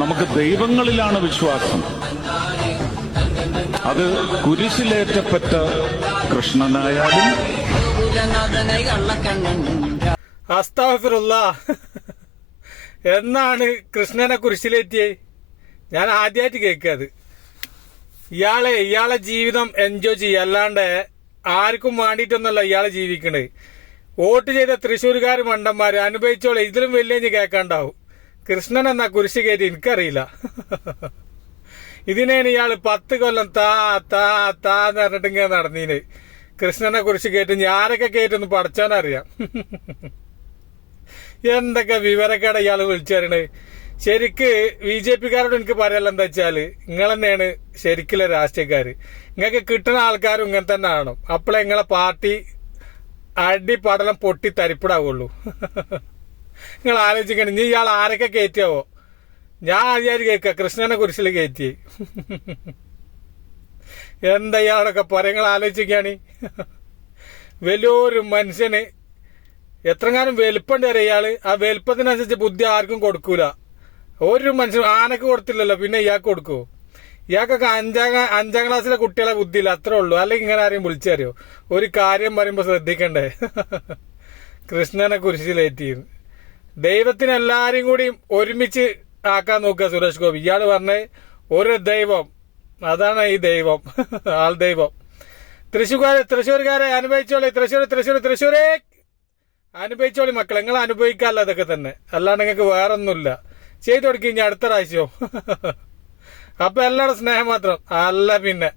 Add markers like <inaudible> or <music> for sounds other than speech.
നമുക്ക് ദൈവങ്ങളിലാണ് വിശ്വാസം. അത് കുരിശിലേറ്റപ്പെട്ട കൃഷ്ണനായാലും എന്നാണ് കൃഷ്ണനെ കുരിശിലേറ്റിയേ? ഞാൻ ആദ്യമായിട്ട് അത് ഇയാളെ ഇയാളെ ജീവിതം എൻജോയ് ചെയ്യുക അല്ലാണ്ട് ആർക്കും വേണ്ടിയിട്ടൊന്നുമല്ല ഇയാളെ ജീവിക്കണേ വോട്ട് ചെയ്ത തൃശ്ശൂർക്കാർ മണ്ടന്മാർ അനുഭവിച്ചോളെ ഇതിലും വലിയ കേൾക്കാണ്ടാവും. കൃഷ്ണൻ എന്നാ കുരിശ് കയറ്റി എനിക്കറിയില്ല. ഇതിനേന് ഇയാൾ പത്ത് കൊല്ലം താ താ താ എന്ന് പറഞ്ഞിട്ട് ഇങ്ങനെ നടന്നീന്. കൃഷ്ണനെ കുറിച്ച് കേട്ട് ഞാനൊക്കെ കേട്ടൊന്ന് പഠിച്ചാനറിയാം. എന്തൊക്കെ വിവരക്കേട ഇയാൾ വിളിച്ചറിയണേ ശരിക്ക് ബി ജെ പിക്കാരോട് എനിക്ക് പറയാനുള്ള എന്താ വെച്ചാൽ നിങ്ങൾ തന്നെയാണ് ശരിക്കുള്ള രാഷ്ട്രീയക്കാര്. നിങ്ങൾക്ക് കിട്ടുന്ന ആൾക്കാരും ഇങ്ങനെ തന്നെ ആണോ അപ്പോഴേ നിങ്ങളെ പാർട്ടി അടി പടലം പൊട്ടി തരിപ്പിടാവുള്ളൂ. നിങ്ങൾ ആലോചിക്കണം ഇനി ഇയാൾ ആരൊക്കെ കയറ്റിയാവോ? ഞാൻ ആദ്യമായിട്ട് കേൾക്കുക കൃഷ്ണനെ കുരിശിൽ കയറ്റി. എന്താ ഇയാളൊക്കെ പറയങ്ങൾ ആലോചിക്കുകയാണ്. വലിയൊരു മനുഷ്യന് എത്രങ്ങാനും വലുപ്പമുണ്ട് വരെ ഇയാൾ? ആ വലുപ്പത്തിനനുസരിച്ച് ബുദ്ധി ആർക്കും കൊടുക്കൂല. ഒരു മനുഷ്യൻ ആനക്ക് കൊടുത്തില്ലല്ലോ പിന്നെ ഇയാൾക്ക് കൊടുക്കൂ ഇയാൾക്കൊക്കെ അഞ്ചാം അഞ്ചാം ക്ലാസ്സിലെ കുട്ടികളെ ബുദ്ധിയില്ല അത്രേ ഉള്ളൂ. അല്ലെങ്കിൽ ഇങ്ങനെ ആരെയും വിളിച്ചറിയോ? ഒരു കാര്യം പറയുമ്പോൾ ശ്രദ്ധിക്കണ്ടേ? കൃഷ്ണനെ കുരിശിലേറ്റി ദൈവത്തിന് എല്ലാരെയും കൂടി ഒരുമിച്ച് ആക്കാൻ നോക്കുക സുരേഷ് ഗോപി. ഇയാൾ പറഞ്ഞേ ഒരു ദൈവം അതാണ് ഈ ദൈവം <laughs> ആൾ ദൈവം. തൃശ്ശൂർക്കാരെ തൃശ്ശൂർക്കാരെ അനുഭവിച്ചോളി തൃശ്ശൂർ തൃശ്ശൂർ തൃശ്ശൂരേ. അനുഭവിച്ചോളി മക്കൾ നിങ്ങൾ അനുഭവിക്കാമല്ലോ അതൊക്കെ തന്നെ. അല്ലാണ്ട് നിങ്ങൾക്ക് വേറൊന്നുമില്ല. ചെയ്തു കൊടുക്കുക ഇനി അടുത്ത പ്രാവശ്യവും <laughs> അപ്പൊ എല്ലാവരുടെ സ്നേഹം മാത്രം. അല്ല പിന്നെ.